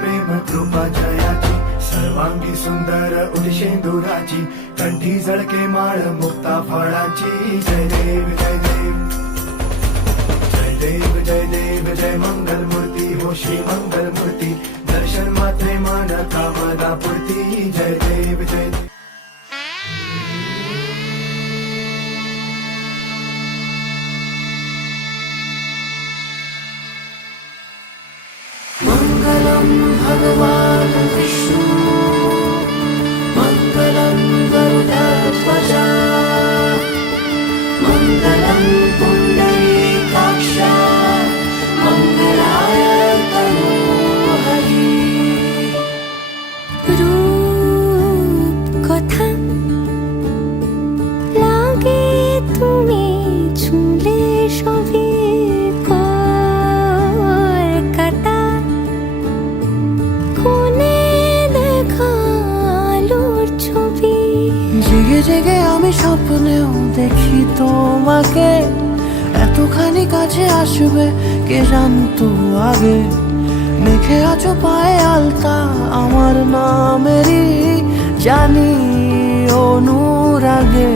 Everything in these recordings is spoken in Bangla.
प्रेम कृपा जयाची सर्वांगी सुंदर उदिशेंदुराची कंठी झळके माळ मुक्ता फळाची जय देव जय देव जय देव जय देव जय मंगल मूर्ती हो श्री मंगल मूर्ती दर्शन मात्रे मान कामना पूर्ती जय देव जय देव मंगलम भगवान विष्णु मंगलम गरुडध्वज मंगलम पुंडरीकाक्ष मंगलाय तनोहरि रूप कथा लागे তুমি ছুঁলে সবে কলকাতা কোনে দেখালোর ছবি জেগে জেগে আমি স্বপ্নেও দেখি তোমাকে এতখানি কাছে আসবে কে জানতো আগে মেখে আছো পায়ে আলতা আমার নামেরই জানি অনুরাগে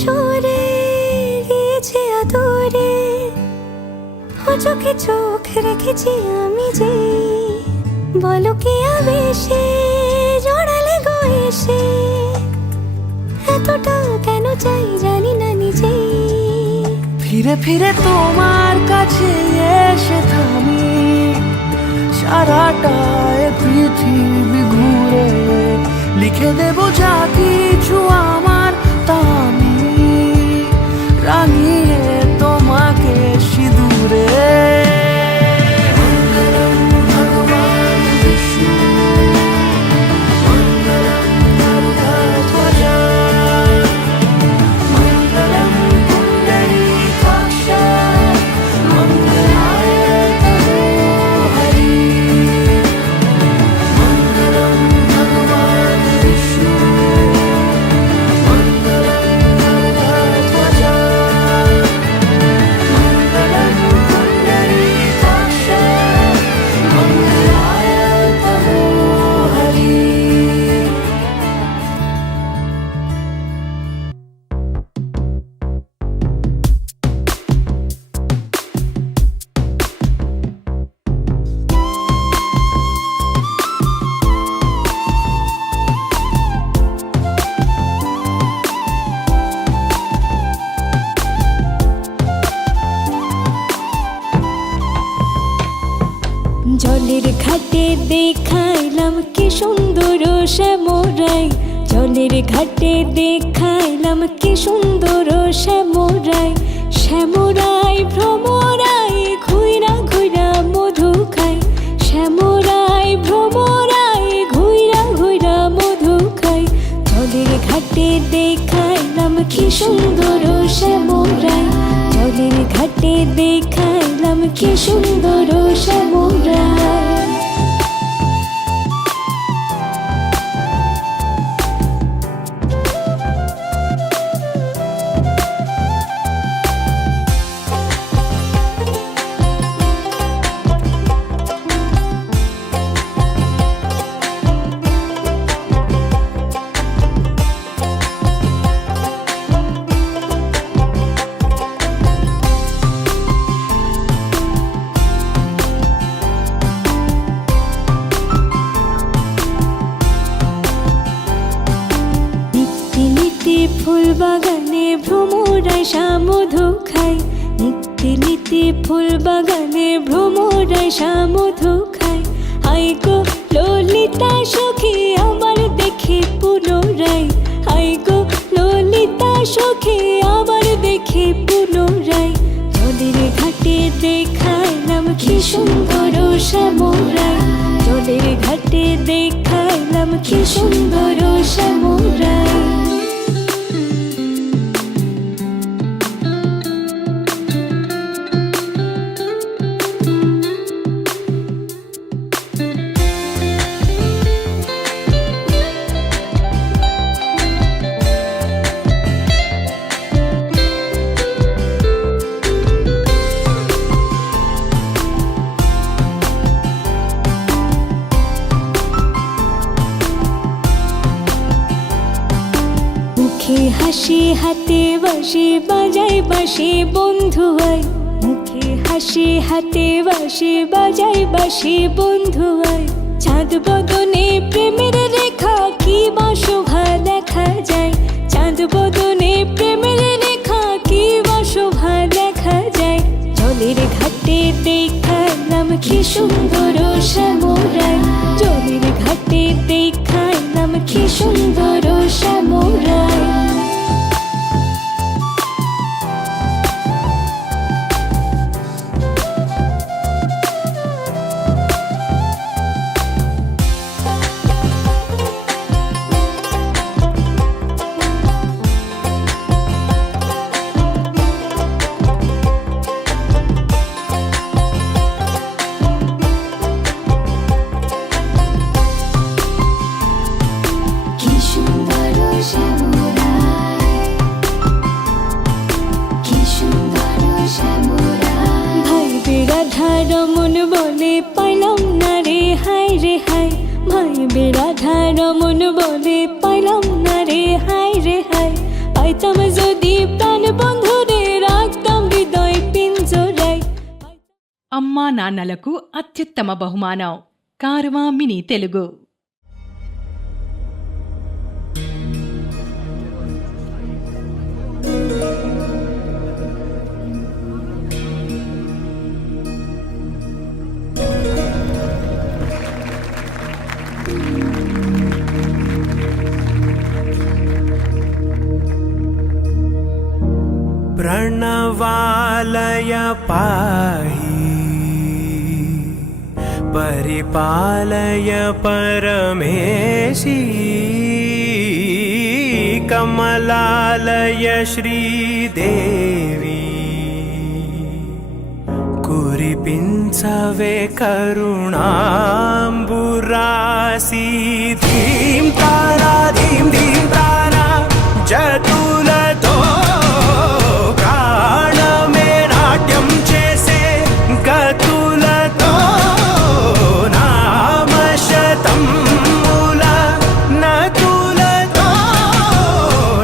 সরে গিয়েছে আদরে ও চোখে চোখ রেখেছি আমি যে বলো কি আবেশে জড়ালে গো এসে এতটা কেন চাই জানি না নিজেই ফিরে ফিরে তোমার কাছে এসে থামি সারাটা এ পৃথিবী ঘুরে লিখে দেব যা কিছু আমার তা আমি রাঙিয়ে তোমাকে সিঁদুরে জলের ঘাটে দেখাইলাম কি সুন্দর শ্যামরাই জলের ঘাটে দেখাইলাম কি সুন্দর শ্যামরাই শ্যামরাই ভ্রমরাই ঘুইরা ঘুইরা মধু খাই শ্যামরাই ভ্রমরাই ঘুইরা ঘুইরা মধু খাই জলের ঘাটে দেখাইলাম কি সুন্দর শ্যামরাই জলের ঘাটে দেখাইলাম কি সুন্দর শ্যামরাই ফুল বাগানে ভ্রমরাই মধু খাই নিত্যে নিত্যে ফুল বাগানে ভ্রমরাই মধু খাই হাই গো ললিতা সখী আমার দেখে পুনরাই হাই গো সখে আবার দেখি পুনরায় জলের ঘাটে দেখাইলাম কি সুন্দর শ্যামরায় জলের ঘাটে দেখাইলাম কি সুন্দর শ্যামরায় মুখে হাসি হাতে বাঁশি বাজাই বাঁশি বন্ধু আয় মুখে হাসি হাতে বাঁশি বাজাই বাঁশি বন্ধু আয় চাঁদ বদনে প্রেমের রেখা কি বা শোভা দেখা যায় চাঁদ বদনে প্রেমের রেখা কি বা শোভা দেখা যায় জলের ঘাটে দেখাইলাম কি সুন্দর শ্যামরায় জলের ঘাটে দেখাইলাম কি সুন্দর শ্যামরায় রমন বলে পাইলাম না রে হায় রে হায় ভাই বেড়াধা রমন বলে পাইলাম না রে হায় রে হায় পাইতাম যদি প্রাণ বন্ধুরে রাখতাম హృదయ పింజరాయ్ అమ్మా నాన్నలకు అత్యుత్తమ బహుమానం కారవా మినీ తెలుగు. प्रणवालय पाहि परिपालय परमेशी कमलालय श्रीदेवी कुरिपिंचवे करुणांबुरासी धीं तारा जतुलतो प्राणमे नाट्यं चेसे गतुलतो नामशतं मूल नतुलतो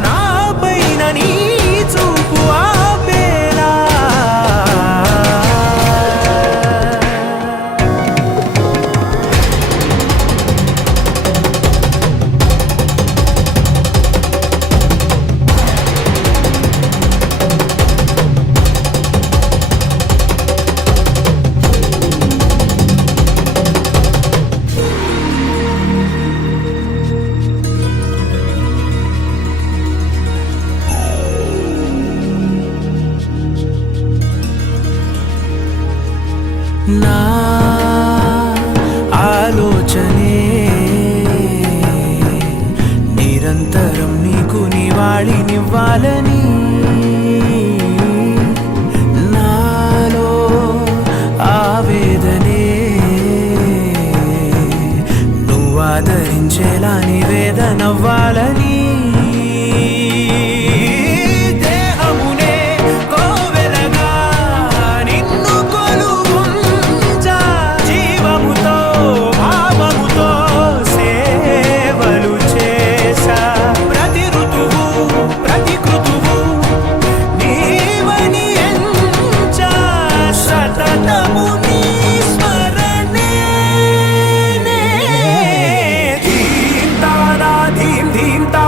नापैन नी చూపు ఆపేలా నా ఆలోచనే నిరంతరం నీకు నివాళినివ్వాలని నాలో ఆవేదనే నువ్వు ఆదరించేలా నివేదనవ్వాలని ధీం తారా ధీం ధీం తా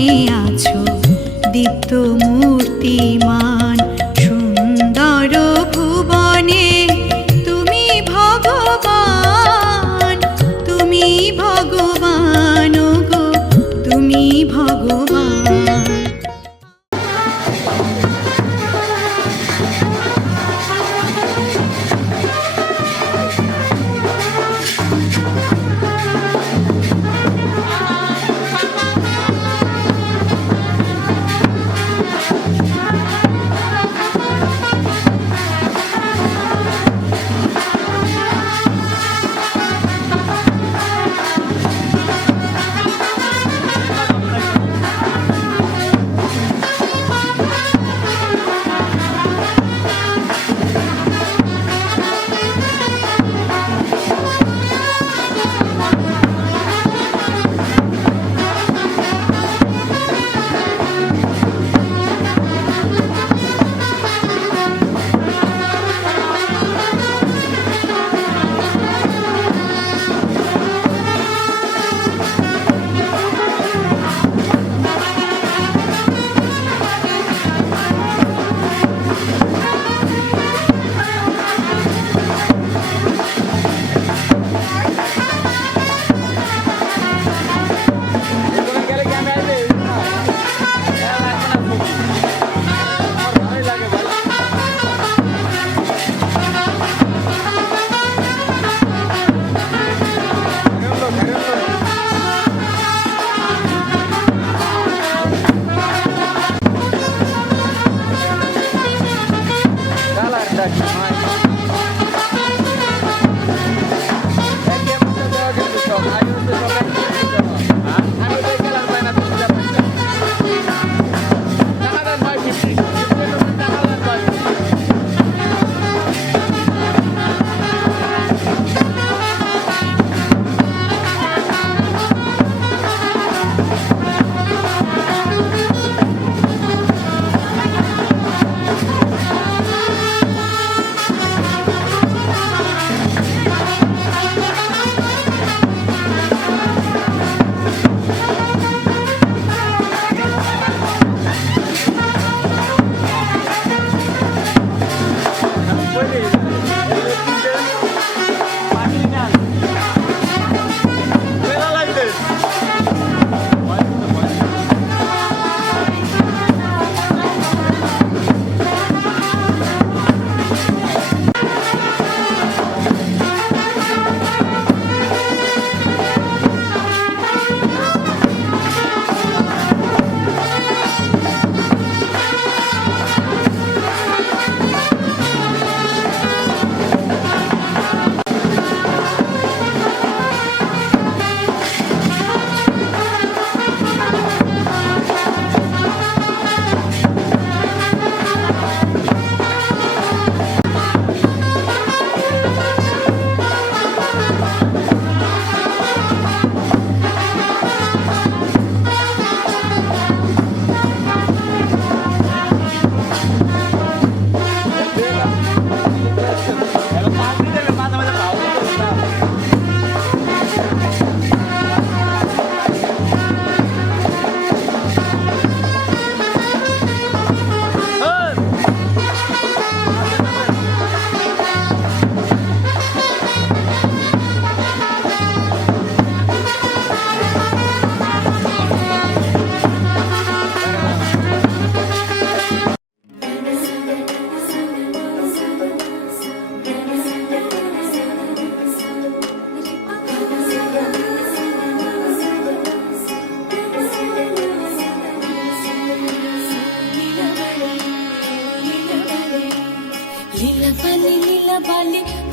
বনে আছো দীপ্ত মূর্তিমান সুন্দর ভুবনে তুমি ভগবান, তুমি ভগবান গো, তুমি ভগবান।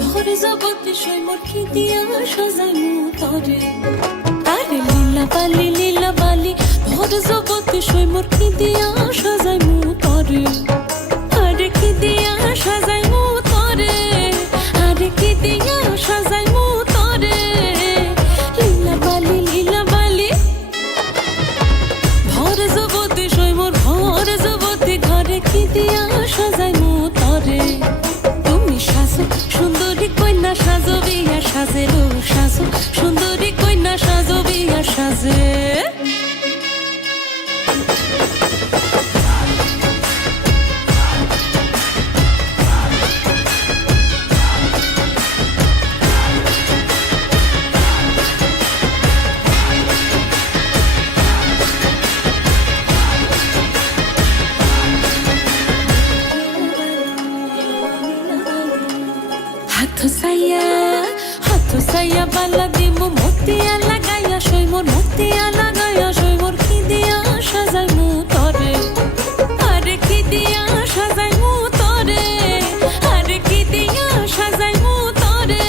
ভোর জগতে সৈমর কি দিয়া সাজাইমু তরে, আরে লীলা বালি ভোর জগতে সৈমর কি দিয়া সাজাইমু তরে, আরে কি দিয়া সাজাইমু তরে, আরে কি দিয়া সাজাইমু তরে, লীলা বালি ভোর জগতে সৈমর ভোর জগতে ঘরে কি দিয়া সাজাইমু তরে। সুন্দরী কন্যা সাজো বিয়া সাজে লো সাজো, সুন্দরী কন্যা সাজো বিয়া সাজে। দিয়া লাগাইয়া সইবর কি দিয়া সাজাইমু তরে, আরে কি দিয়া সাজাইমু তরে, আরে কি দিয়া সাজাইমু তরে।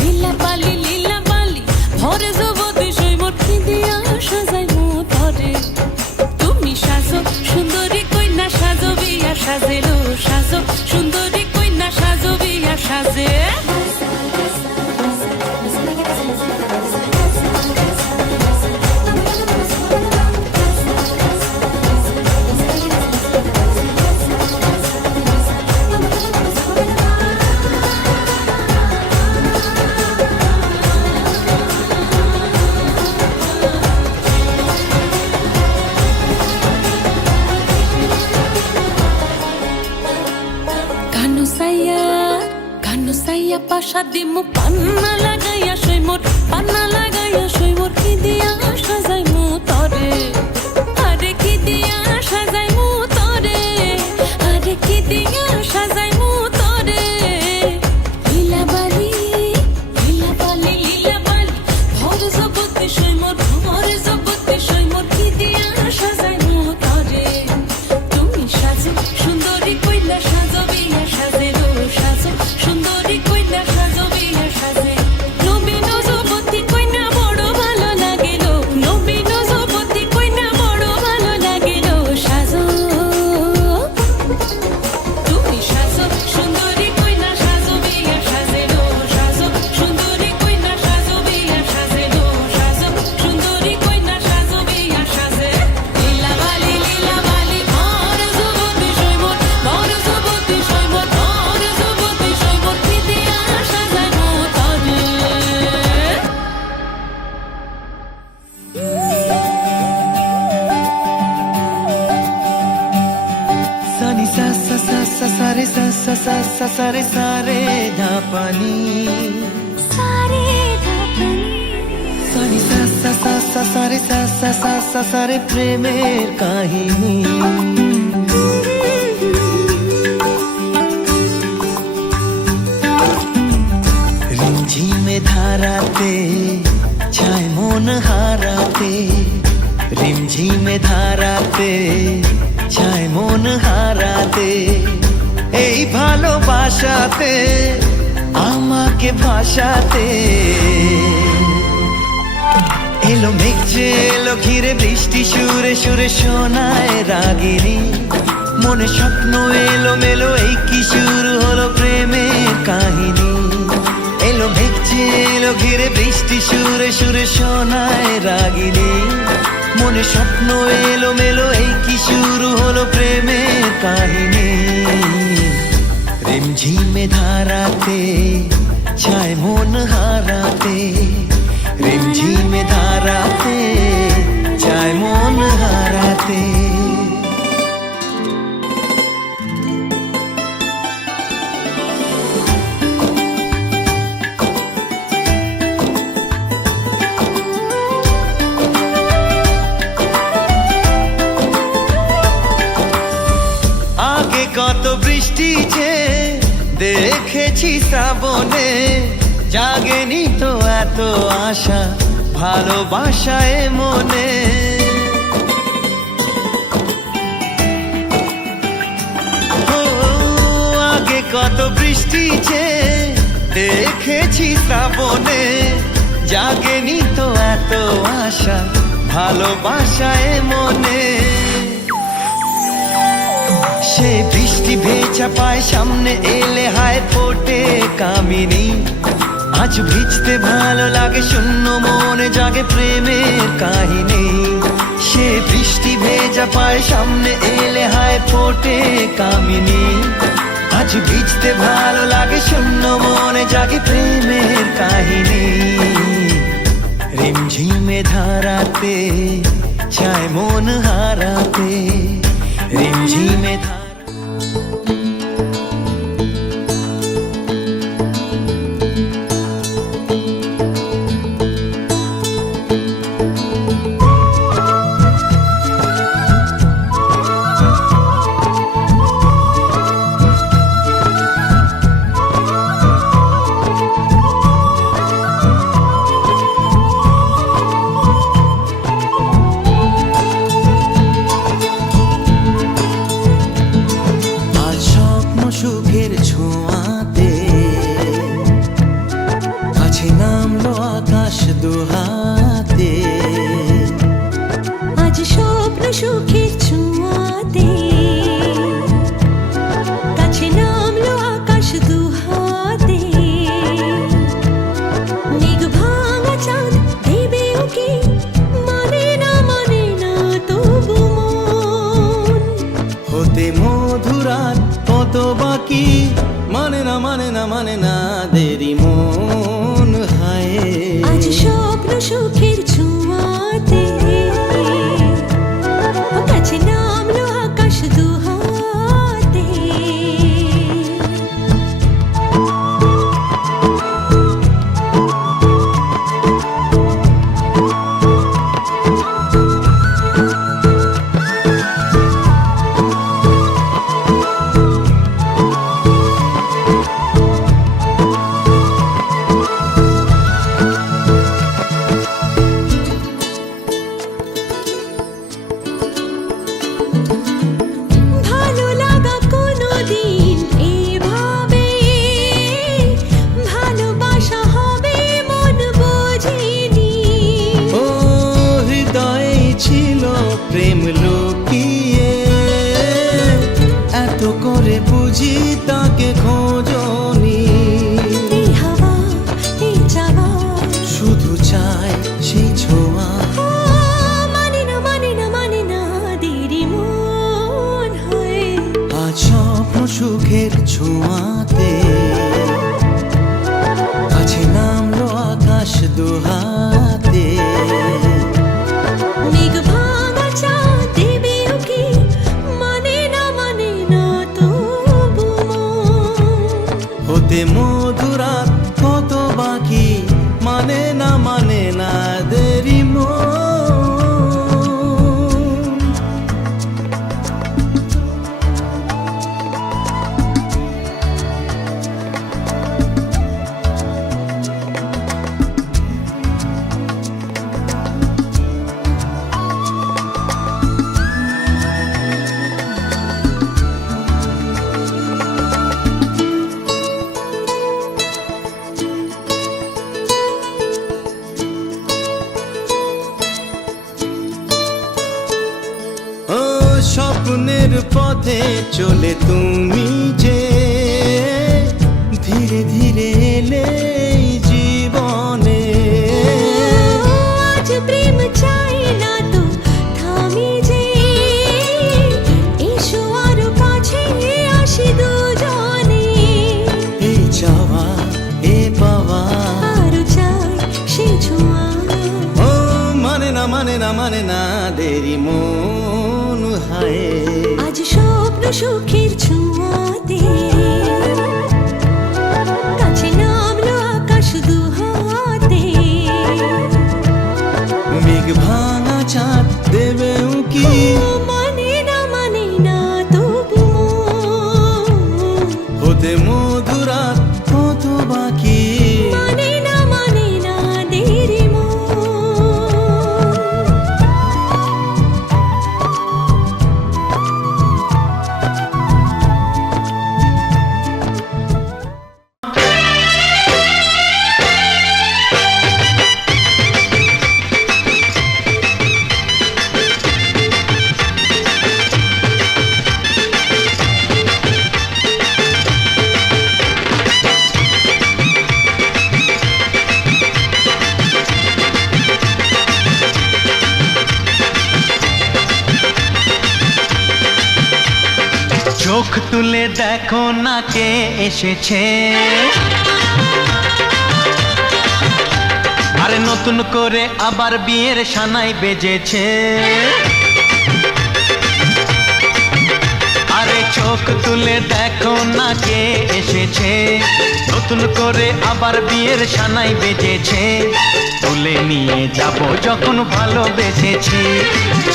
লীলা বালি ভরে যুবতী সইবর কি দিয়া সাজাইমু তরে। তুমি সাজো সুন্দরী কইনা সাজো বিয়া সাজেলো সাজো সুন্দরী কইনা সাজো বিয়া সাজে। কানু সাইয়া পাশা দিমু পান্না লাগাইয়া সইমোর, পান্না লাগাইয়া সইমোর কি দিয়া সাজাইমু তরে, আরে কি দিয়া সাজাইমু তরে, আরে কি দিয়া সাজাইমু তরে। লীলা বালি ভরে যুবতী সইমোর, ভরে যুবতী সইমোর কি দিয়া সাজাইমু তরে। তুমি সাজো সুন্দরী কইলা সাজো বিয়া সাজেলো সাজো সুন্দরী কইলা সাজো বিয়া সাজে। নবীন যুবতী কইনা বড় ভালো লাগিলো, নবীন যুবতী কইনা বড় ভালো লাগিলো সাজো। তুমি সাজো সুন্দরী কইনা সাজো বিয়া সাজেলো সাজো সুন্দরী কইনা সাজো বিয়া সাজেলো সাজো সুন্দরী কইনা সাজো বিয়া সাজে। লীলা বালি ভরে যুবতী সইবর, ভরে যুবতী সইবর, ভরে যুবতী সইবর কি দিয়া সাজাইমু তরে। সানি সা সা সা সা সারে সা সা সা সা সারে সারে ধাপানি, সারে ধাপানি সানি সা সা সা সা সারে সা সা সা সা সারে প্রেমের কাহিনী। রিমঝিমে ধারাতে চায় মন হারাতে, রিমঝিমে ধারাতে চায় মন হারাতে। এই ভালোবাসাতে আমাকে ভাসাতে এলো মেঘ যে এলো ঘিরে বৃষ্টি সুরে সুরে শোনায় রাগিনী। মনে স্বপ্ন এলো মেলো এই কি শুরু হলো প্রেমের কাহিনী। এলো মেঘ যে এলো ঘিরে বৃষ্টি সুরে সুরে শোনায় রাগিনী। মনে স্বপ্ন এলো মেলো এই কি শুরু হলো প্রেমের কাহিনী। রিমঝিমে ধারাতে চায় মন হারাতে, রিমঝিমে ধারাতে চায় মন হারাতে। আগে কত বৃষ্টি যে দেখেছি শ্রাবণে, জাগেনি তো এত আশা ভালোবাসায় মনে। ও আগে কত বৃষ্টি যে দেখেছি শ্রাবণে, জাগেনি তো এত আশা ভালোবাসায় মনে। সে বৃষ্টি ভেজা পায় সামনে এলে হায় ফোটে কামিনী। আজ ভিজতে ভালো লাগে শূন্য মনে জাগে প্রেমের কাহিনী। সে বৃষ্টি ভেজা পায় সামনে এলে হায় ফোটে কামিনী। আজ ভিজতে ভালো লাগে শূন্য মনে জাগে প্রেমের কাহিনী। রিমঝিমে ধারাতে চায় মন হারাতে, রিমঝিমে সুখের ছোঁয়াতে কাছে নামলো আকাশ দুহাতে মেঘ ভাঙা চাঁদ দেবে ওকে মানে না তবু মন হতে মধুরাত কত বাকি মানে না দেরি মন হায় আজ স্বপ্ন সুখের ছোঁয়াতে কাছে নামলো আকাশ দুহাতে ভালো লাগা কোনোদিন এভাবে ভালোবাসা হবে মন বোঝেনি ও হৃদয়ে ছিল প্রেম লুকিয়ে এত করে বুঝি তাকে খোঁজনি এই হাওয়া এই চাওয়া শুধু চাই সেই ছোঁয়া মানে না দেরি মন হয় আজ স্বপ্ন সুখের ছোঁয়াতে কাছে নামলো আকাশ দুহাতে মেঘ ভাঙা চাঁদ দেবে ওকে মানে না তবু মন হতে মধুরাত কত বাকি মানে না দেরি মন ও স্বপ্নের পথে চলে তুমি যে ধীরে ধীরে এলে এই জীবনে আজ প্রেম চাই না তো থামি যে এসো আরো কাছে আসি দুজনে এই চাওয়া এ পাওয়া আরো চাই সেই ছোঁয়া ও মানে না দেরি মন হায় আজ স্বপ্ন সুখের ছোঁয়াতে কাছে নামলো আকাশ দুহাতে মেঘ ভাঙা চাঁদ দেবে উকি মানে না তবু মন হতে মধুরাত কত বাকি মানে না দেরি মন চোখ তুলে দেখো না কে এসেছে আরে নতুন করে আবার বিয়ের সানাই বেজেছে আরে চোখ তুলে দেখো না কে এসেছে নতুন করে আবার বিয়ের সানাই বেজেছে তুলে নিয়ে যাব যখন ভালোবেসেছি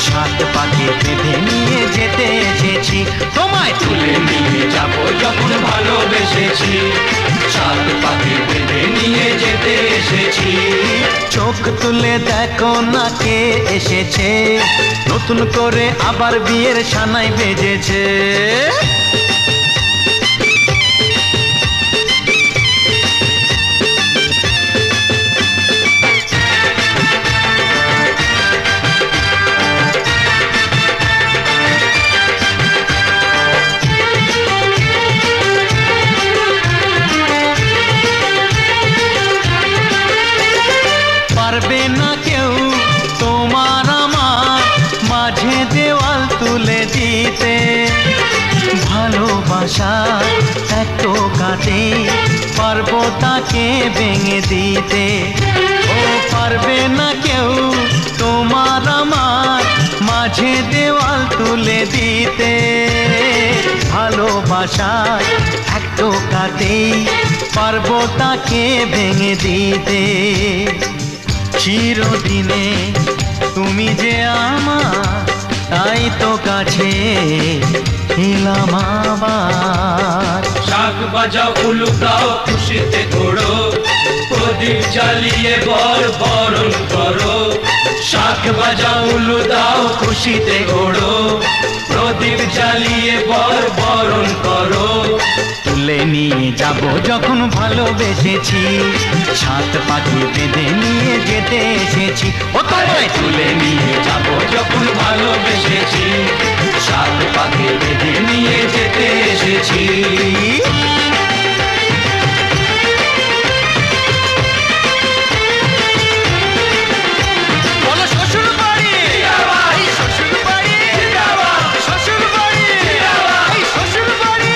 সাত পাকে বেঁধে নিয়ে যেতে এসেছি তোমায় তুলে নিয়ে যাব যখন ভালোবেসেছি সাত পাকে বেঁধে নিয়ে যেতে এসেছি চোখ তুলে দেখো না কে এসেছে নতুন করে আবার বিয়ের সানাই বেজেছে দিতে। ও পারবে না কেউ তোমার আমার মাঝে দেওয়াল তুলে দিতে। ভালোবাসার এক টোকাতেই পারবো তাকে ভেঙে দিতে। চিরদিনে তুমি যে আমার, তাই তো কাছে এলাম আবার। শাক বাজাও উলুকাও খুশিতে ঘোড়ো, প্রদীপ জ্বালিয়ে বরণ করো। শাক বাজাও উলু দাও খুশিতে ঘোড়ো, প্রদীপ জ্বালিয়ে বরণ করো। তুলে নিয়ে যাব যখন ভালোবেসেছি, সাত পাখি বেঁধে নিয়ে যেতে এসেছি। ও তোমায় তুলে নিয়ে যাব যখন ভালোবেসেছি, সাত পাখি বেঁধে নিয়ে যেতে এসেছি। বলো শ্বশুর বাড়ি, এই শ্বশুর বাড়ি, শ্বশুর বাড়ি, এই শ্বশুর বাড়ি।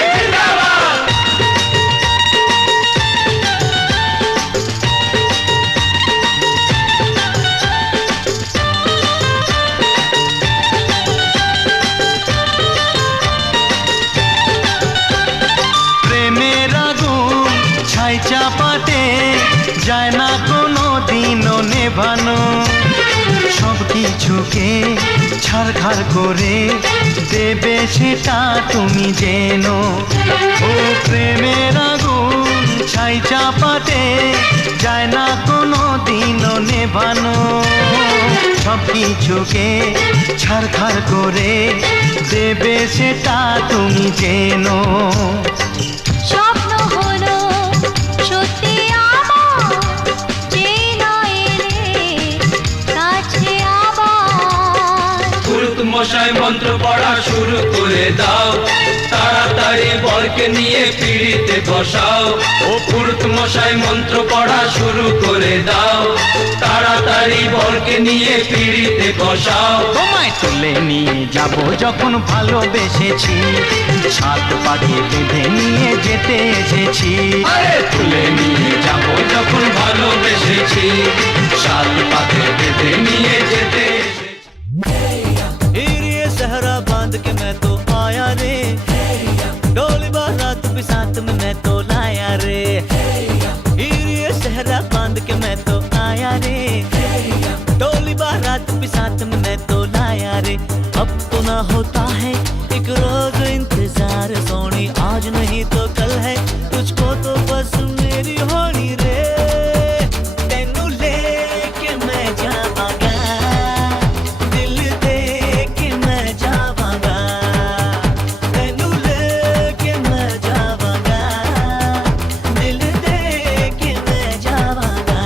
প্রেমের আগুন ছাই চাপাতে যায় না কোনো দিনও নেভানো। সব কিছুকে ছারখার করে দেবে সেটা তুমি জেনো। ও প্রেমের আগুন ছাই চাপাতে যায় না কোনো দিনও নেভানো। সব কিছুকে ছারখার করে দেবে সেটা তুমি জেনো। স্বপ্ন হলো সত্যি আমার, যেই নয় এলে কাছে আবার। পুরুত মশাই মন্ত্র পড়া শুরু করে দাও, তাড়াতাড়ি বরকে নিয়ে পিড়িতে বসাও। ও পুরুত মশাই মন্ত্র পড়া শুরু করে দাও, তাড়াতাড়ি বরকে নিয়ে পিড়িতে বসাও। তোমায় তুলে নিয়ে যাব যখন ভালোবেসেছি, সাত পাখি বেঁধে নিয়ে যেতে এসেছি। আরে তুলে নিয়ে যাব যখন ভালোবেসেছি, সাত পাখি বেঁধে নিয়ে যেতে এসেছি। ये सहरा बांध के मैं तो आया रे, डोली बारात भी साथ में मैं तो लाया रे। ये सहरा बांध के मैं तो आया रे, डोली बारात भी साथ में मैं तो लाया रे। अब तो ना होता है एक रोज इंतजार सोनी, आज नहीं तो कल है तुझको तो बस मेरी होनी रे। तेनू लेके मैं जावांगा, दिल दे के मैं जावांगा। तेनू लेके मैं जावांगा, दिल दे के मैं जावांगा।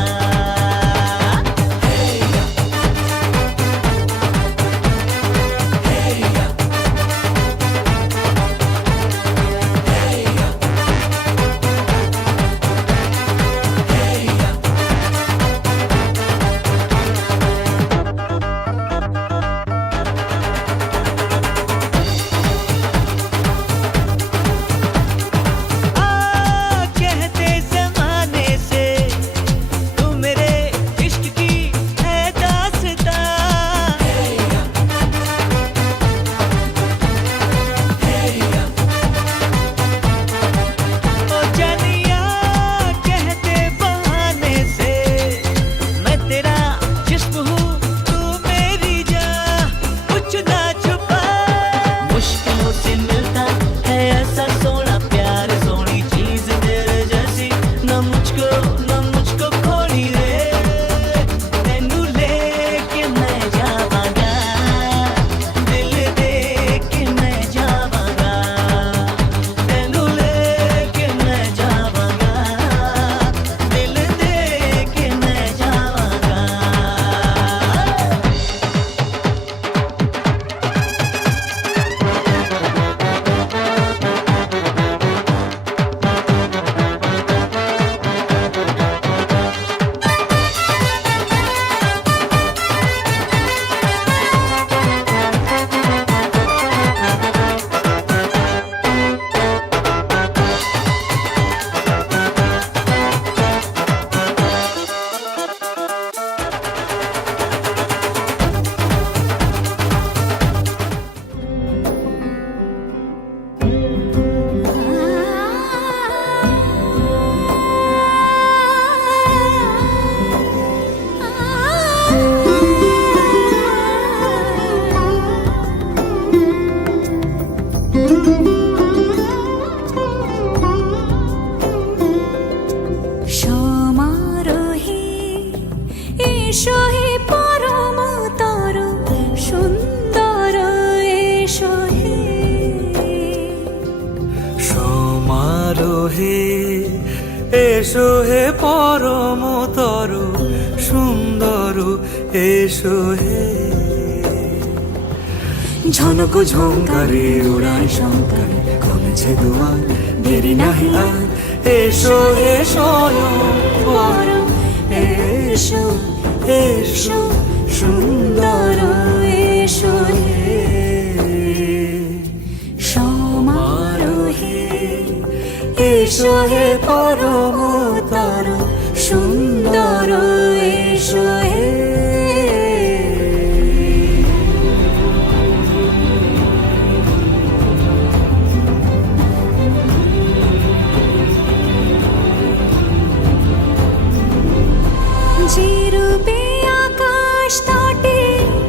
এসো হে পরমতর সুন্দর, এসো হে। ঝনক ঝঙ্কারে উড়ায় শঙ্কারে কমেছে দুয়ার, দেরি নাহি আর। এসো হে স্বয়ং বর, এসো এসো সুন্দর এসো হে সমারোহে, এসো হে পরমতর সুন্দর এসো হে। যে রূপে আকাশ তটে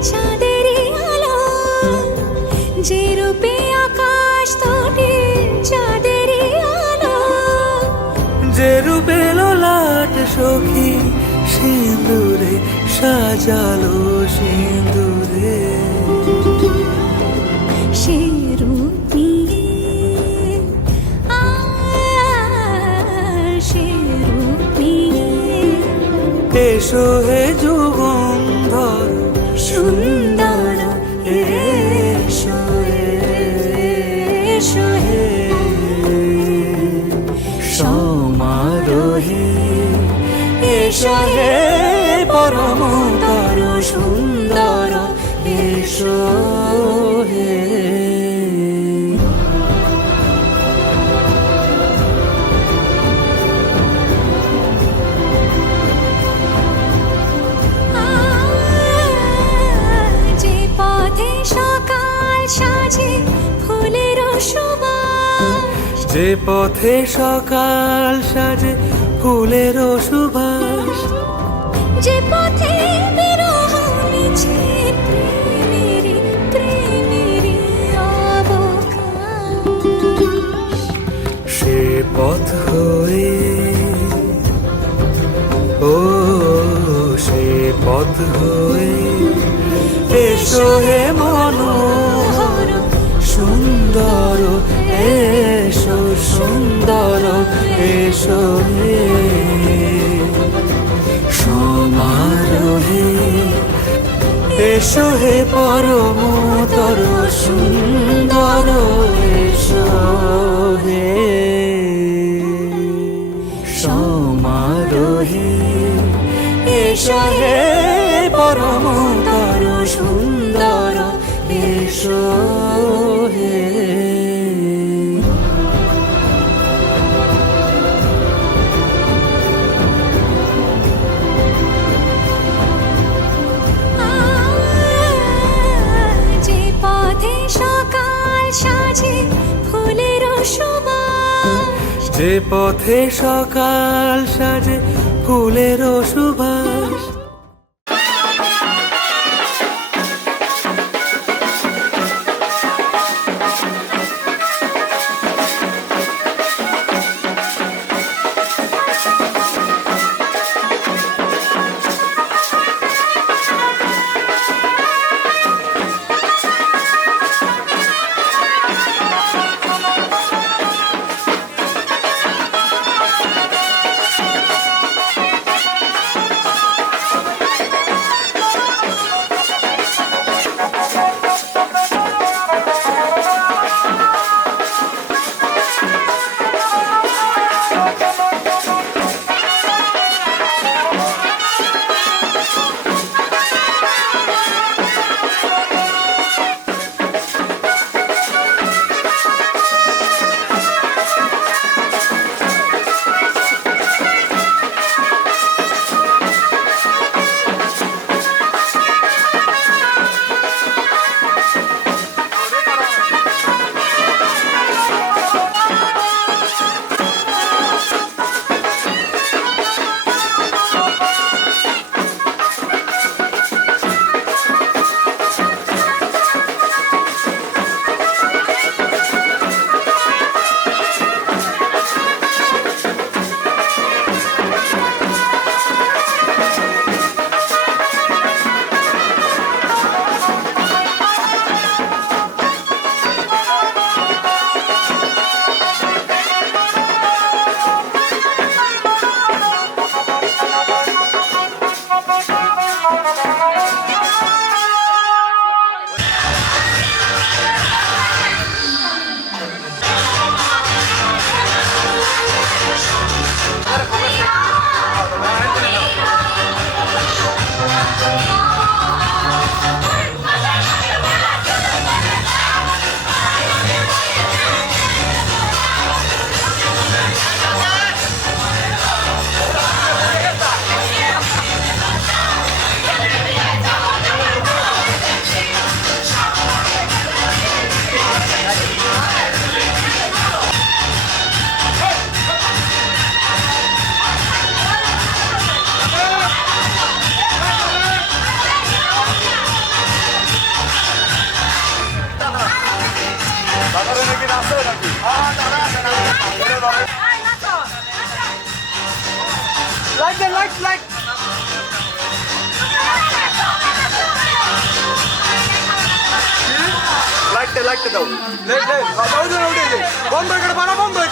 চাঁদেরই আলো, যে রূপে আকাশ তটে চাঁদেরই আলো, যে রূপে ললাট সখী সিঁদুরে সাজালো সিঁদুরে। সে রূপ নিয়ে সে রূপ নিয়ে এসো হে যুগন্ধর সুন্দর এসো এসো হে সমারোহে। এসো হে পরমতর সুন্দর এসো হে। যে পথে সকাল সাজে ফুলের সুবাস, যে পথে সকাল সাজে ফুলের সুবাস, যে পথে বিরহ মিছে প্রেমেরই প্রেমেরই অবকাশ, সে পথ হয়ে ও সে পথ হয়ে এসো হে মনোহর সুন্দর, এসো সুন্দর এসো হে সমারোহে। এসো হে পরমতর সুন্দর এসো হে সমারোহে। এসো হে পরমতর সুন্দর এসো হে। যে পথে সকাল সাজে ফুলের সুবাস, যে পথে সকাল সাজে ফুলের সুবাস। লাইটটা দাও বন্ধ করে বানা বন্ধ হয়ে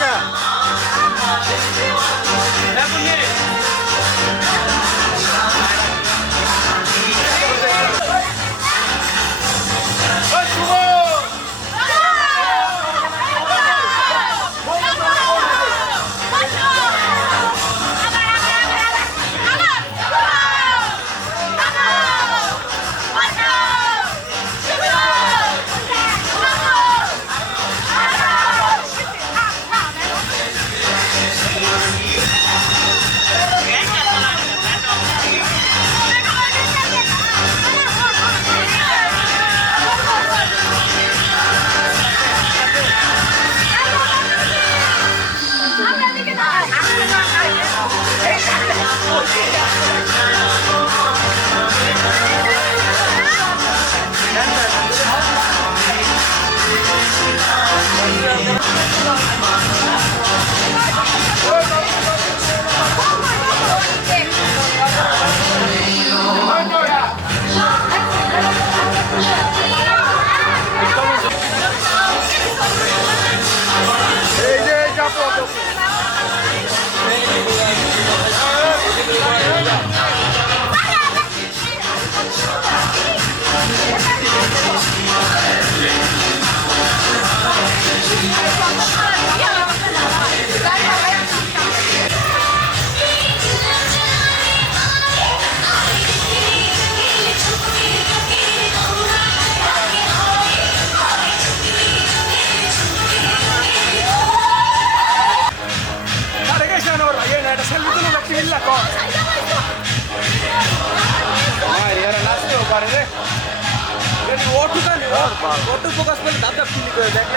অটো ফোকাস করলে দাঁত ফিলি করে দেখ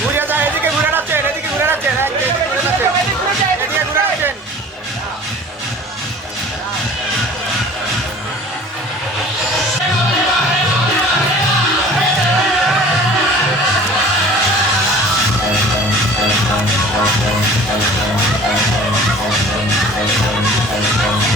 ঘুরে যায় এদিকে ঘুরে যাচ্ছেন এদিকে ঘুরে যাচ্ছেন এদিকে ঘুরে যাচ্ছেন Thank you.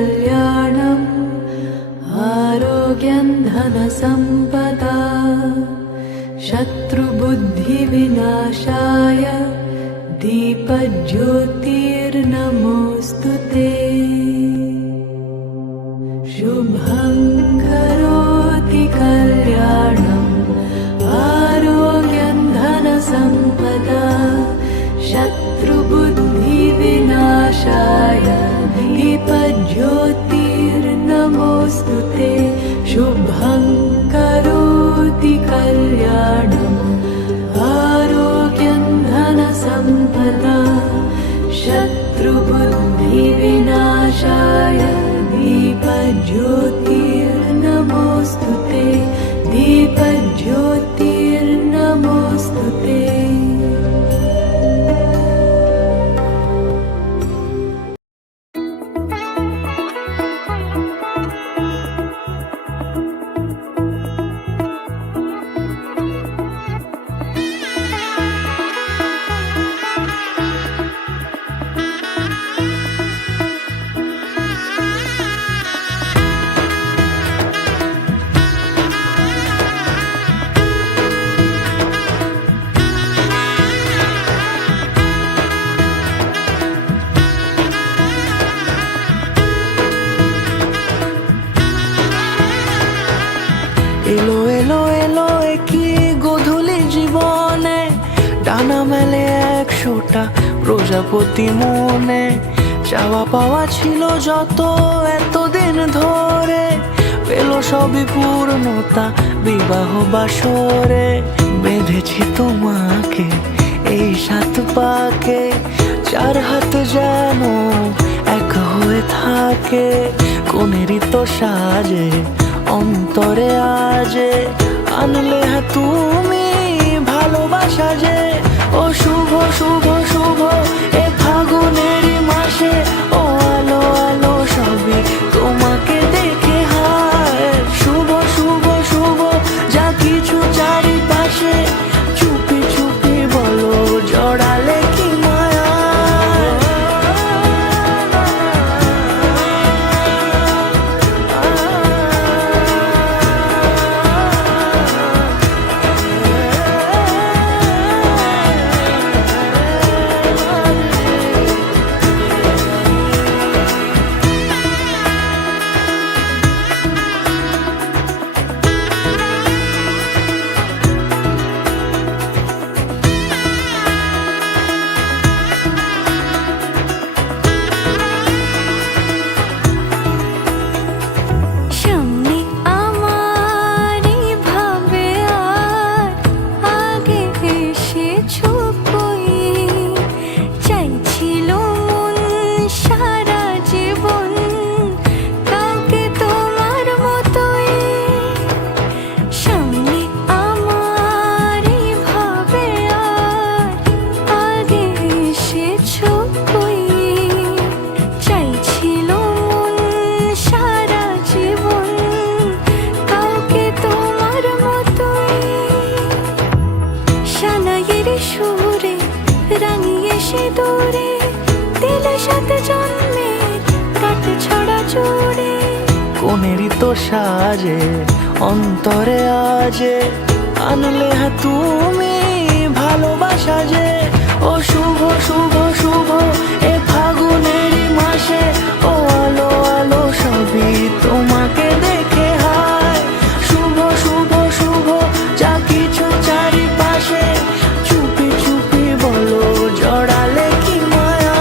कल्याणम् आरोग्यं धनसम्पदा शत्रुबुद्धिविनाशाय दीपज्योतिर्नमोऽस्तु ते शुभं करोति कल्याणम् आरोग्यं धनसम्पदा शत्रुबुद्धिविनाशाय दीपज्योतिर्नमोऽस्तु ते शुभं करोति कल्याणम् आरोग्यं धनसम्पदा शत्रुबुद्धिविनाशाय दीपज्योतिर्नमोऽस्तु ते दीपज्योतिर्नमोऽस्तु ते এলো এলো এলো কি গোধূলি জীবনে ডানা মেলে 100টা প্রজাপতি মনে চাওয়া পাওয়া ছিল যত এতদিন ধরে পেল সবই পূর্ণতা বিবাহ বাসরে বেঁধেছি তোমাকে এই 7 পাকে 4 হাত যেন এক হয়ে থাকে কোনেরই তো সাজে অন্তরে আজে আনলে তুমি ভালোবাসা যে ও শুভ শুভ শুভ এ ফাগুনেরই মাসে ও আলো আলো সবই তোমাকে দেখে হায় শুভ শুভ শুভ যা কিছু চারিপাশে চুপি চুপি বলো জড়ালে কি মায়া সামনে আমার ভাবে আর আগে এসেছো কই চাইছিল মন সারা জীবন কাউকে তোমার মতোই সামনে আমার ভাবে আর আগে এসেছো কই চাইছিল মন সারা জীবন কাউকে তোমার মতোই সানাইয়ের সুরে রাঙিয়ে সে দূরে দিলে 7 জন্মের কাট ছড়া জুড়ে কোনেরই তো সাজে অন্তরে আজে আনলে তুমি ভালোবাসা যে ও শুভ শুভ শুভ এ ফাগুনেরই মাসে ও আলো আলো সবই তোমাকে দেখে হায় শুভ শুভ শুভ যা কিছু চারিপাশে চুপি চুপি বলো জড়ালে কি মায়া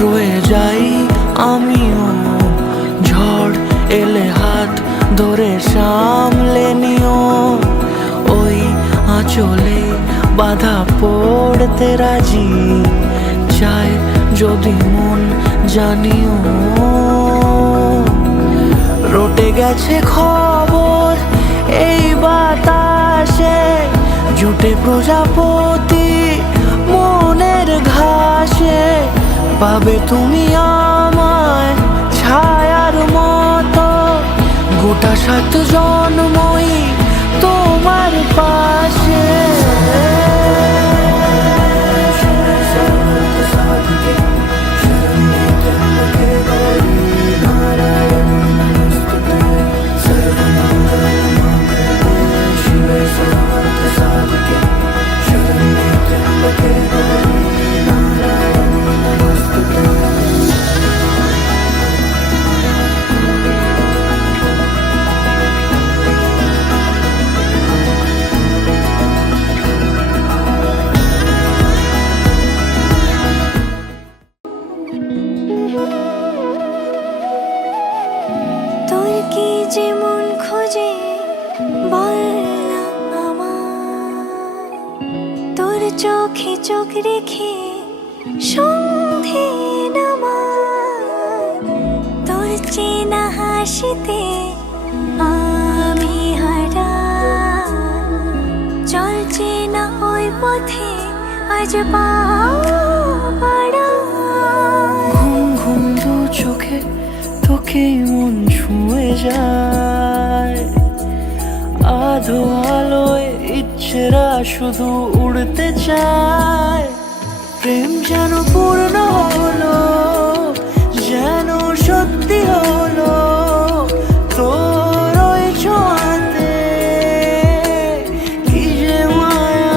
রয়ে যাই আমিও। ঝড় এলে হাত ধরে সামলে নিও, ওই আঁচলে বাধা পড়তে রাজি, চাই যদি মন জানিও। রটে গেছে খবর এই বাতাসে, জুটে প্রজাপতি মনের ঘাসে। পাবে তুমি আমায় ছায়ার মতো, গোটা 7 জন্মই তোমার পাশে। তোর কি যে মন খোঁজে বল না আমায়, তোর চোখে চোখ রেখে সন্ধে নামায়। তোর চেনা হাসিতে আমি হারাই, চল চেনা ওই পথে আজ পা বাড়াই। ঘুম ঘুম দু চোখে তোকে মন ছুঁয়ে যায়, আধো আলোয় ইচ্ছেরা শুধু উড়তে চায়। প্রেম যেন পূর্ণ হলো, যেন সত্যি হলো, তোর ওই ছোঁয়াতে কি যে মায়া।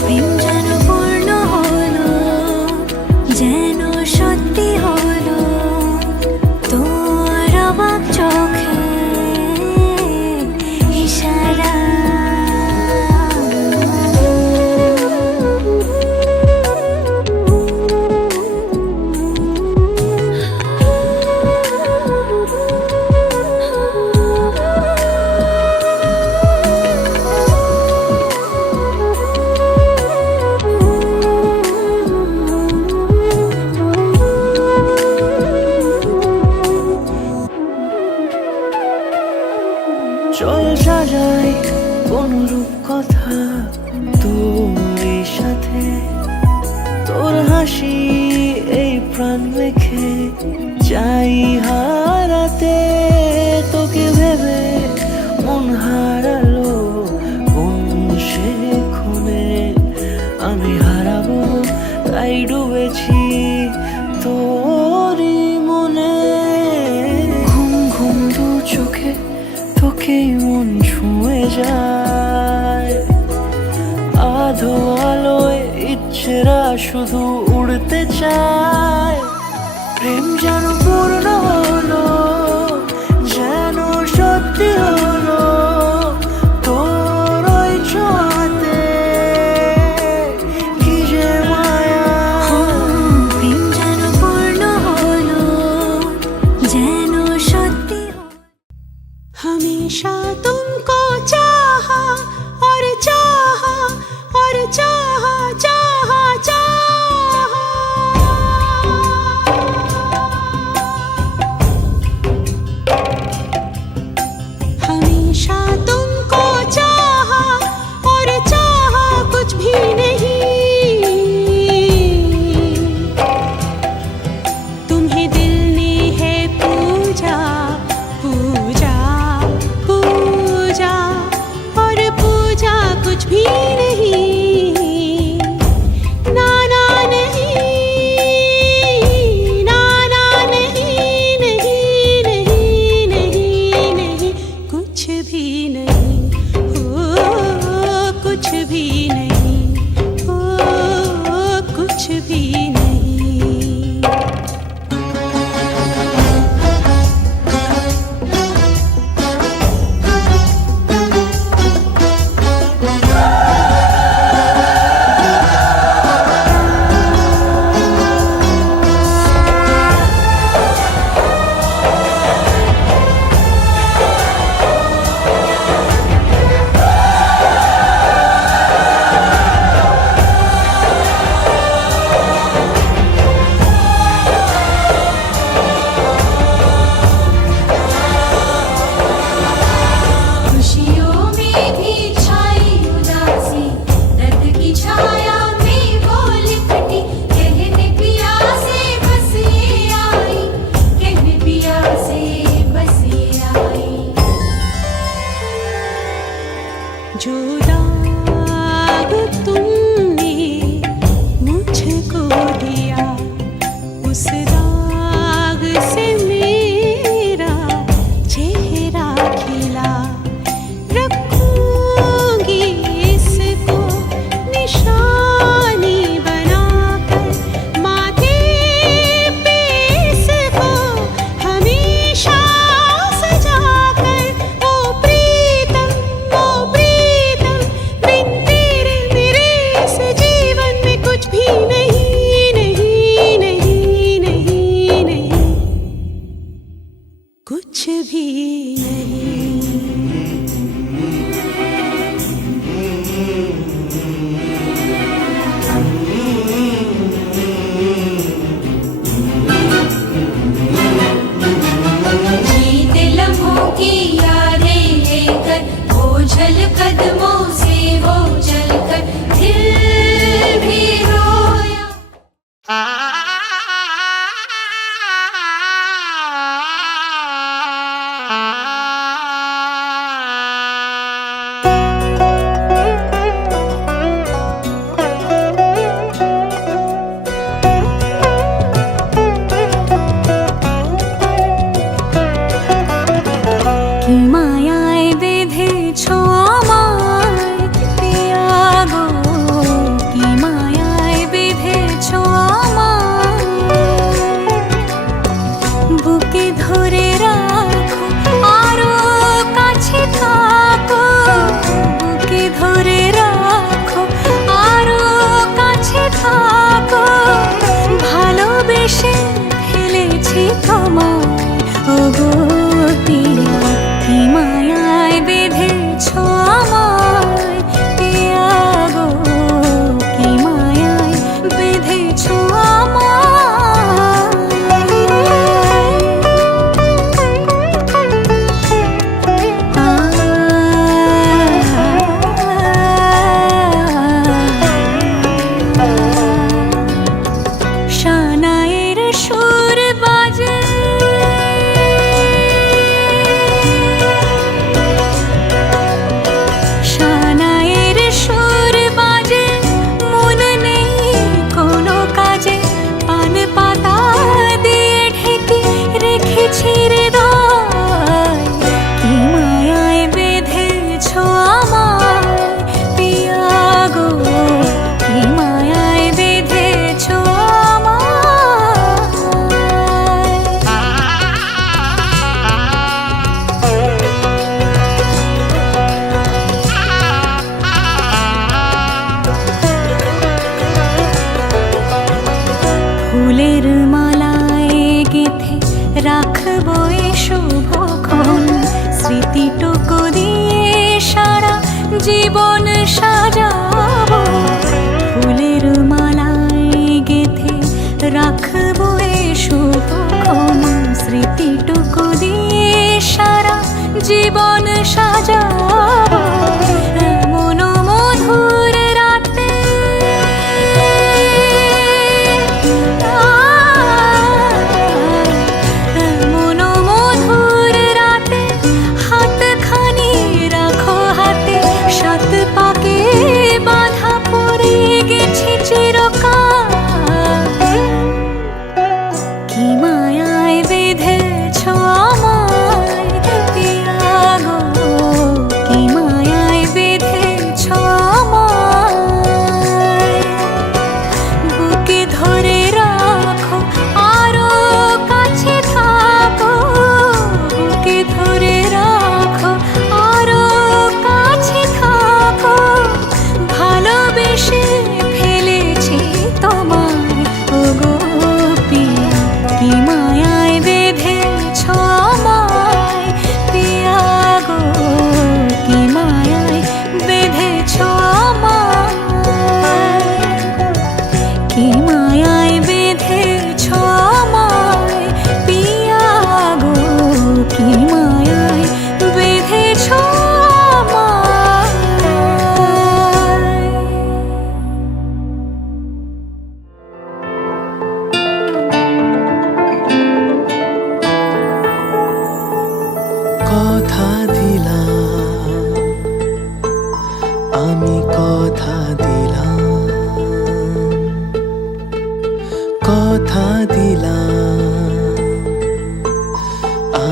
প্রেম যেন পূর্ণ হলো, যেন সত্যি হলো, তোর অবাক চোখে ইশারা। চল সাজাই কোন রূপ কথা তোর সাথে, তোর হাসি এই প্রাণ রেখে চাই হারাতে। তোকে ভেবে মন হারালো কোন সে ক্ষণে, আমি হারাবো তাই ডুবেছি তোরই মনে। ঘুম ঘুম দু চোখে তোকে মন ছুঁয়ে যায়, আধো আলোয় ইচ্ছেরা শুধু উড়তে চায়। প্রেম যেন পূর্ণ হলো, যেন সত্যি হলো, তোর ওই ছোঁয়াতে কি যে মায়া। প্রেম যেন পূর্ণ হলো, যেন সত্যি হলো। हमेशा तुमको चाहा और चाहा और चाहा चाहा चाहा। उस दाग से मेरा चेहरा खिला रखूंगी इसको निशानी बनाकर माथे पे इसको हमेशा सजाकर ओ प्रीतम बिन तेरे मेरे इस जीवन में कुछ भी नहीं नहीं नहीं नहीं नहीं कुछ भी नहीं। बीते लम्हों की यादें लेकर बोझल कदमों से वो चलकर दिल भी रोया। কি মায়ায় বেঁধেছ আমায় পিয়া গো, কি মায়ায় বেঁধেছ আমায় বুকে ধরে রাখো আরো কাছে থাকো, বুকে ধরে রাখো আরো কাছে থাকো, ভালোবেসে ফেলেছি তোমায় ওগো পিয়া, কি মায়ায় বেঁধেছ আমায় পিয়া গো, কি মায়ায় বেঁধেছ আমায়। শানায়ের সুর বাজে শানায়ের সুর বাজে মন নেই কোনো কাজে, পান পাতা দিয়ে ঢেকে রেখেছি হৃদয়, কি মায়ায় বেঁধেছ আমায় পিয়া গো, কি মায়ায় বেঁধেছ ফুলের মালায় গেঁথে রাখবো এ শুভক্ষণ, স্মৃতিটুকু দিয়ে সারা জীবন সাজাবো, ফুলের মালায় গেঁথে রাখবো এ শুভক্ষণ, স্মৃতিটুকু দিয়ে সারা জীবন সাজাবো, এমন মধুর রাতে এমন মধুর রাতে হাতখানি রাখো হাতে, সাত পাকে বাঁধা পড়ে গেছি চিরকাল, কি মায়ায় বেঁধেছ আমায় পিয়া গো, কি মায়ায় বেঁধেছ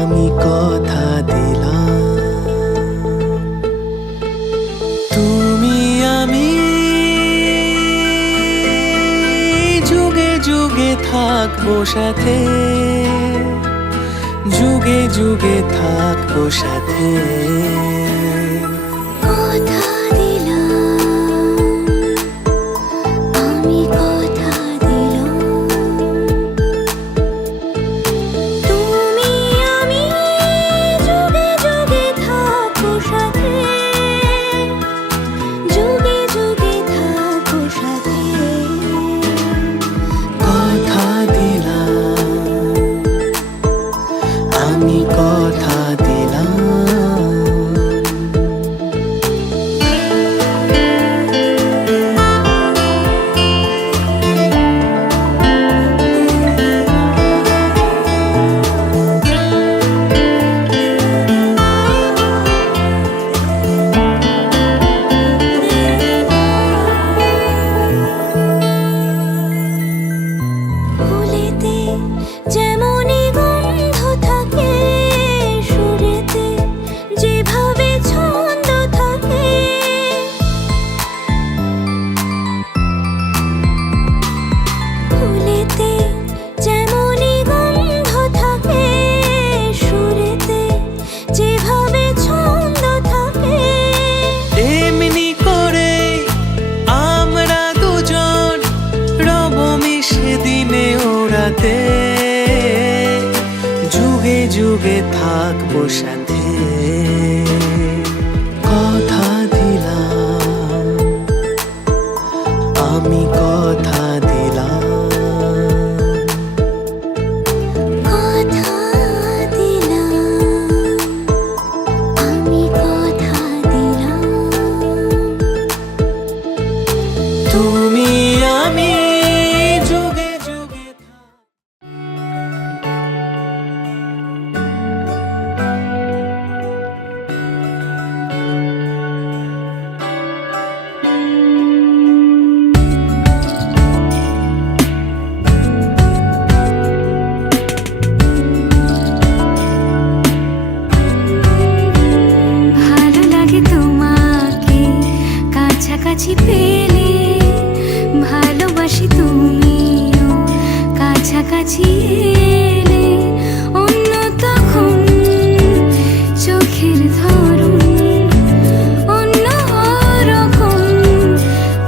আমি কথা দিলাম তুমি আমি যুগে যুগে থাকবো সাথে যুগে যুগে থাকবো সাথে কথা দিলাম আমি কথা দিলাম তুমি আমি যুগে যুগে থাকবো সাথে যুগে যুগে থাকবো সাথে কথা দিলাম আমি কথা দিলাম ফুলেতে যেমনই গন্ধ থাকে সুরেতে যেভাবে ছন্দ থাকে ফুলেতে যেমনই গন্ধ থাকে সুরেতে যেভাবে ছন্দ থাকে এমনি করে আমরা দুজন রব মিশে দিনে ওরাতে যুগে যুগে থাকবো সাথে কথা দিলাম আমি কথা দিলাম কথা দিলাম আমি কথা দিলাম তুমি আমি যুগে যুগে ভালো লাগে তোমাকে কাছাকাছি পেলে ভালোবাসি তুমিও কাছাকাছি এলে অন্য তখন চোখের ধরন অন্য রকম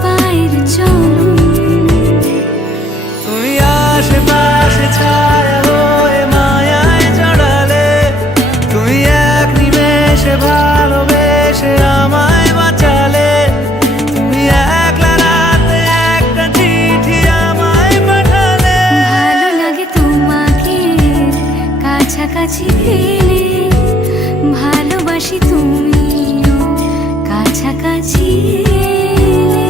পায়ের চলন তুমি আশেপাশে ছায়া হয়ে মায়ায় জড়ালে তুমি এক নিমেষে ভালোবেসে আমায় বাঁচালে তুমি একলা রাতে একটা চিঠি আমায় পাঠালে ভালো লাগে তোমাকে কাছাকাছি পেলে ভালোবাসি তুমিও কাছাকাছি এলে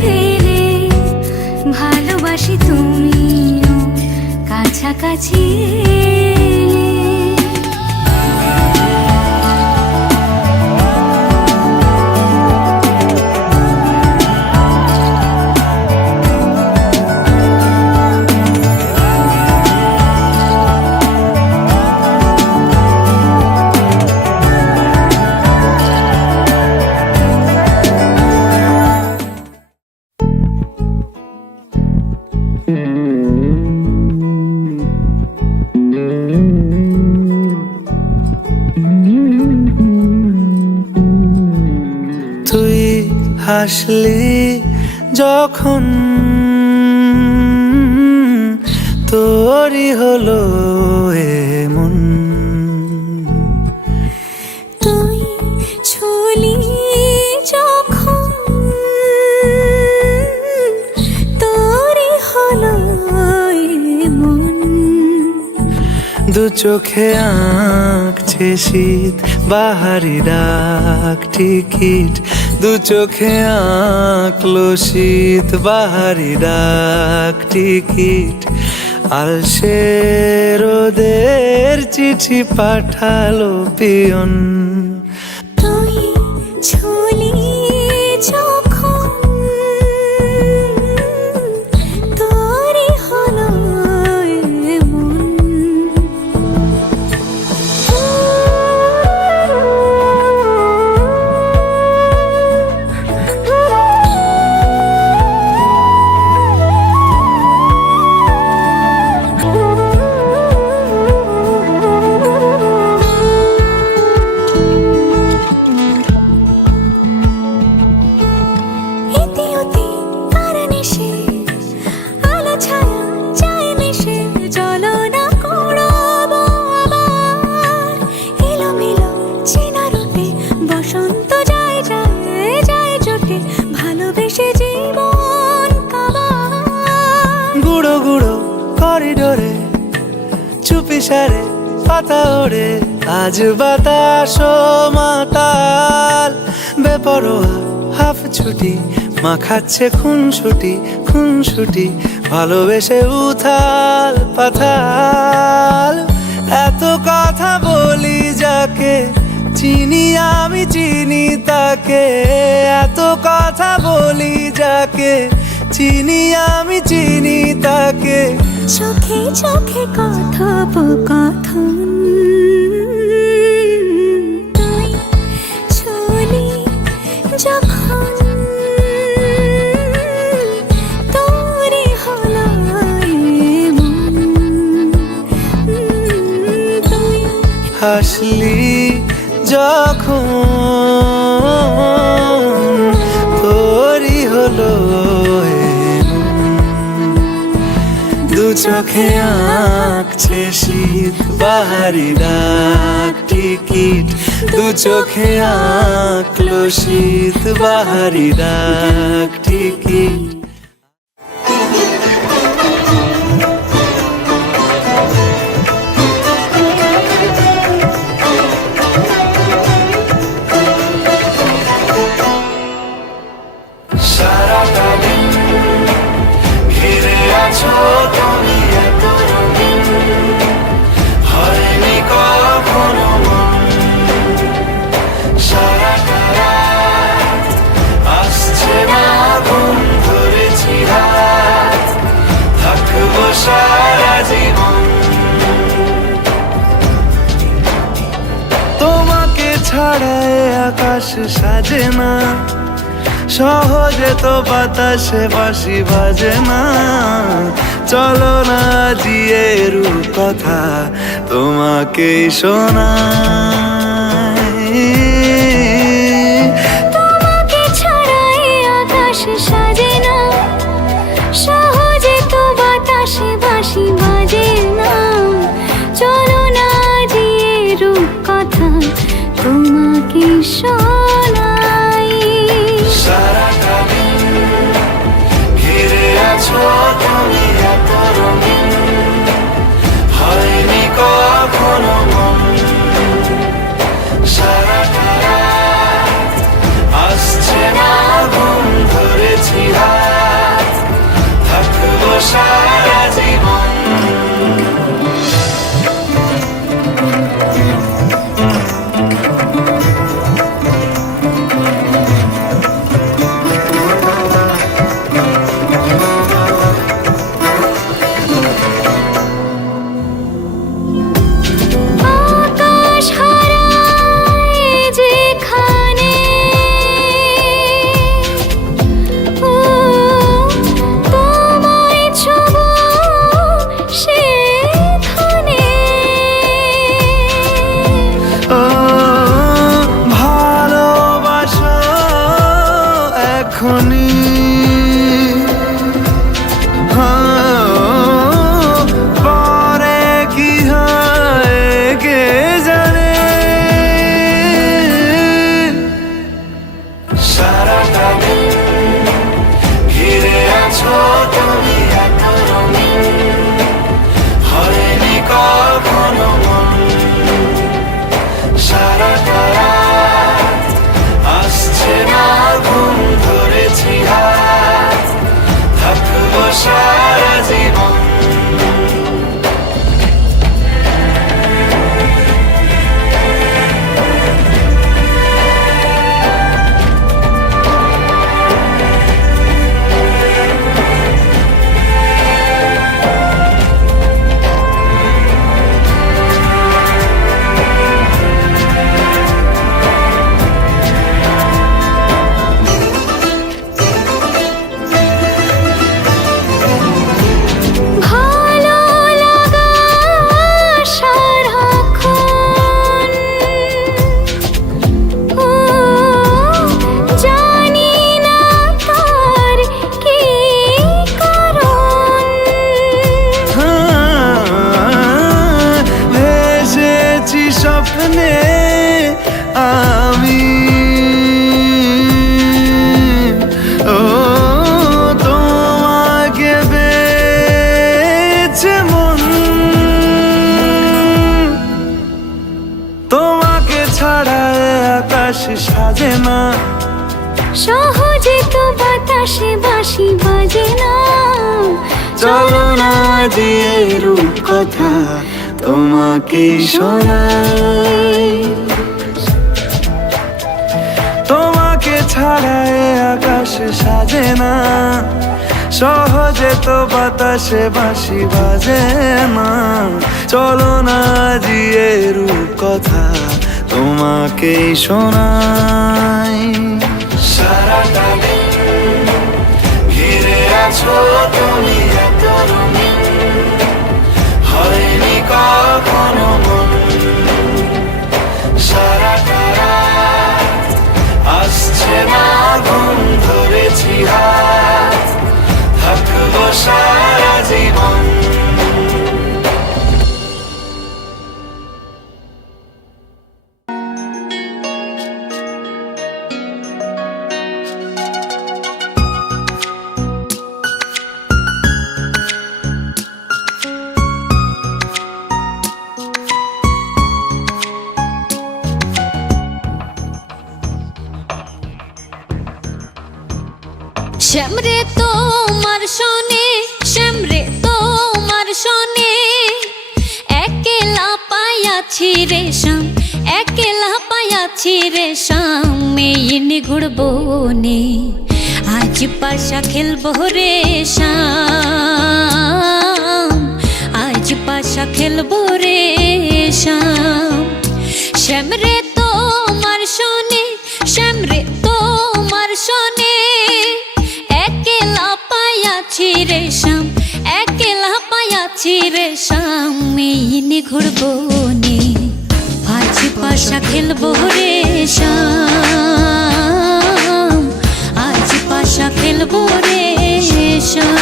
ফেলে ভালোবাসি তুমিও কাছাকাছি এলে। তুই হাসলি যখন তোরই হলো এমন, তুই ছুলি যখন তোরই হলো এমন। দু চোখে আঁকছে শীত বাহারি ডাক টিকিট, দু চোখে আঁকলো শীত বাহারি ডাক টিকিট। আলসে রোদের চিঠি পাঠালো পিয়ন, তুই ছুলি যখন তোরই হলো এমন। করিডোরে চুপি সারে পাতা ওড়ে, আজ বাতাস মাতাল বেপরোয়া হাফ ছুটি, মাখাচ্ছে খুনসুটি খুনসুটি, ভালোবেসে উথাল পাথাল। এত কথা বলি যাকে চিনি আমি চিনি তাকে, এত কথা বলি যাকে চিনি আমি চিনি তাকে। চোখে চোখে কথোপকথন, তুই ছুলি যখন তোরই হলো এমন। তুই হাসলি যখন তোরই হলো দু চোখে আঁকছে শীত বাহারি ডাক টিকিট, দু চোখে আঁকলো শীত বাহারি ডাক টিকিট। সারাটা দিন ঘিরে আছো তুমি এত রঙিন, হয়নি কখনো মন। সারাটা রাত আসছে না ঘুম, ধরেছি হাত থাকবো সারা জীবন। তোমাকে ছাড়ায় আকাশ সাজে না, সহজে তো বাতাসে বাঁশি বাজে না। চলো না জিয়ে রূপ কথা তোমাকে শোনাই, তোমাকে ছাড়াই আকাশ সাজে না, সহজে তো বাতাসে বাঁশি বাজে না। চলো না জিয়ে রূপ কথা তোমাকে শোনাই। সারাটা দিন ঘিরে আছো তুমি এত রঙিন, হয়নি কখনো মন। সারাটা সাজে না, সহজে তো বাতাসে বাঁশি বাজে না। চলো না দিয়ে রূপকথা তোমাকে শোনাই। তোমাকে ছাড়া এ আকাশ সাজে না, সহজে তো বাতাসে বাঁশি বাজে না। চলো না দিয়ে রূপকথা তোমাকে শোনাই। সারাটা দিন ঘিরে আছো তুমি এত রঙিন, হয়নি কখনো মন। সারাটা রাত আসছে না ঘুম, ধরেছি হাত, থাকবো সারা জীবন। শ্যামরে তোমার শোনে, শ্যামরে তোমার শোনে, একলা পায়াছি রে শ্যাম, একলা পায়াছি রে শ্যাম। এই নিগুড় বনে আজ পাশা খেলবো রে শ্যাম, আজ পাশা খেলবো রে শ্যাম। শ্যামরে তোমার শোনে, শ্যামরে তোমার শোনে, একলা পায়াছি রে শ্যাম, একলা পায়াছি রে শ্যাম। এই নিগুড় বনে আজ পাশা খেলবো রে শ্যাম, আজ পাশা খেলবো রে শ্যাম।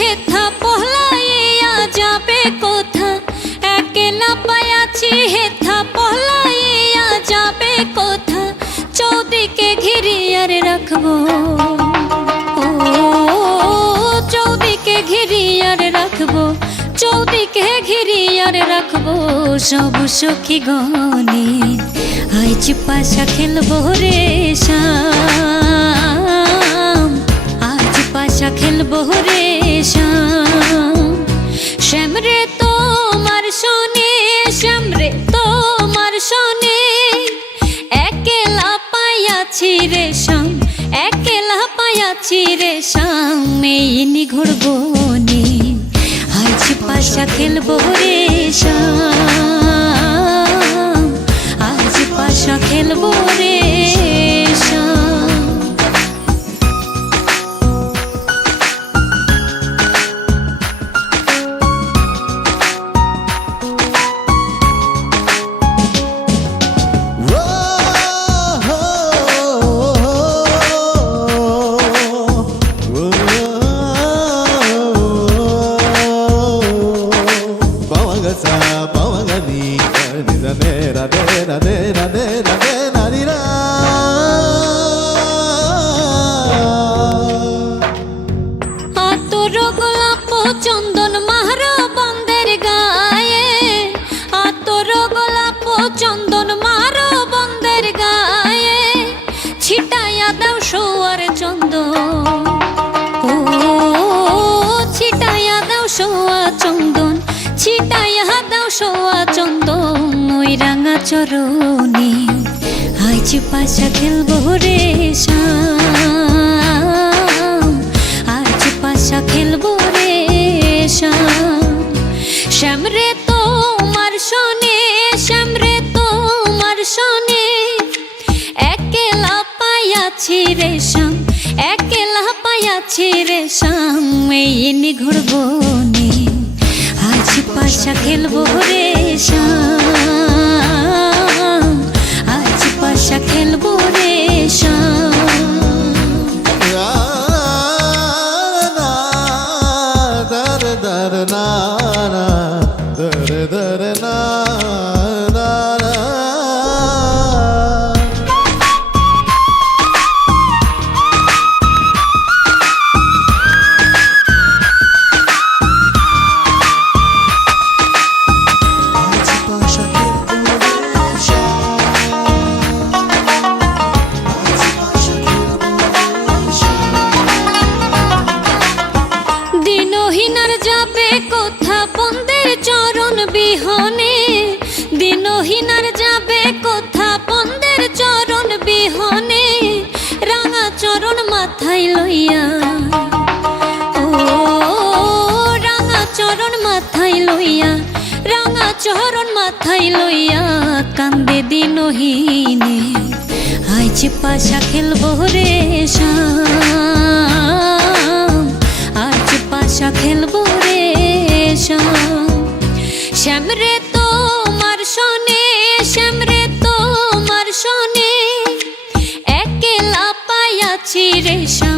হেথা পহলাইয়া যাবে কোথা, একলা পায়াছি হেথা পহলাইয়া যাবে কোথা। চৌদিকে ঘিরিয়ার রাখবো, ও চৌদিকে ঘিরিয়ার রাখবো, চৌদিকে ঘিরিয়ার রাখবো সব সখী গনে। আজ পাশা খেলবো রে শ্যাম, আজ পাশা খেলবো রে শ্যাম। শ্যামরে তোমার শোনে, শ্যামরে তোমার শোনে, একলা পায়াছি রে শ্যাম, একলা পায়াছি রে শ্যাম। এই নিগুড় বনে আজ পাশা খেলবো রে শ্যাম, আজ পাশা খেলবো রে শ্যাম। চন্দন মাহারা বন্দের গায়ে, আতর গোলাপ চন্দন মাহারা বন্দের গায়ে, ছিটাইয়া দাও সোয়ার চন্দন, ও ছিটাইয়া দাও সোয়া চন্দন, ছিটাইয়া দাও সোয়া চন্দন। ওই রাঙা চরণে আজ পাশা খেলবো রে শ্যাম, আজ পাশা খেলবো রে শ্যাম। শ্যামরে তোমার শোনে, শ্যামরে তোমার শোনে, একলা পায়াছি রে শ্যাম, একলা পায়াছি রে শ্যাম। এই নিগুড় বনে আজ পাশা খেলবো রে শাম, আজ পাশা খেলবো রে শাম। দিনহীনার যাবে কোথা বন্দের চরণ বিহনে, দিনহীনার যাবে কোথা বন্দের চরণ বিহনে, রাঙা চরণ মাথায় লইয়া, ও রাঙা চরণ মাথায় লইয়া, রাঙা চরণ মাথায় লইয়া কান্দে দিনহীনে, আজ পাশা খেলবো রে শাম, আজ পাশা খেলবো রে শাম। শ্যামরে তোমার শোনে, শ্যামরে তোমার শোনে, একলা পাইয়াছি রে শাম।